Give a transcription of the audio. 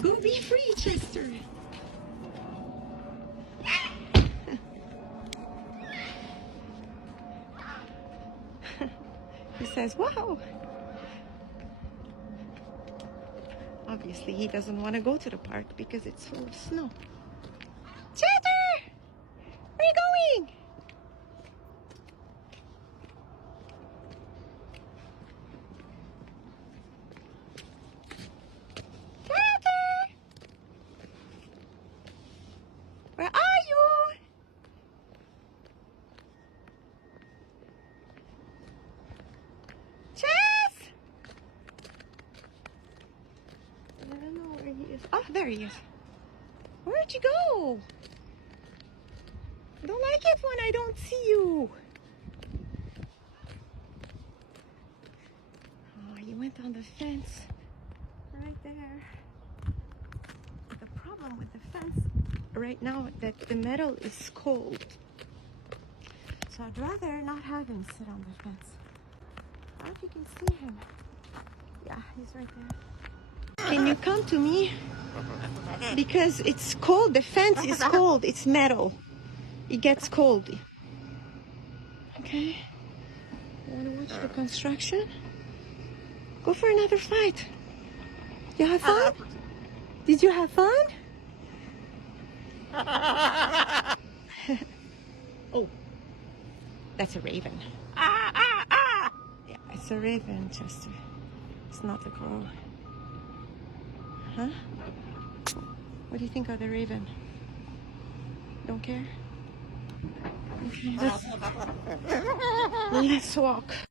Go be free, Chester. He says, wow. Obviously, he doesn't want to go to the park because it's full of snow. Chester! Where are you going? Chester! Where are you? Chess! I don't know where he is. Oh, there he is. Where'd you go? I don't like it when I don't see you. Oh, you went on the fence right there. The problem with the fence right now is that the metal is cold. So I'd rather not have him sit on the fence. I don't know if you can see him. Yeah, he's right there. Can you come to me? Because it's cold. The fence is cold. It's metal. It gets cold. Okay? You want to watch the construction? Go for another flight. You have fun? Did you have fun? Oh, that's a raven. Yeah, it's a raven, Chester. It's not a crow. Huh? What do you think of the raven? Don't care? Okay, let's walk.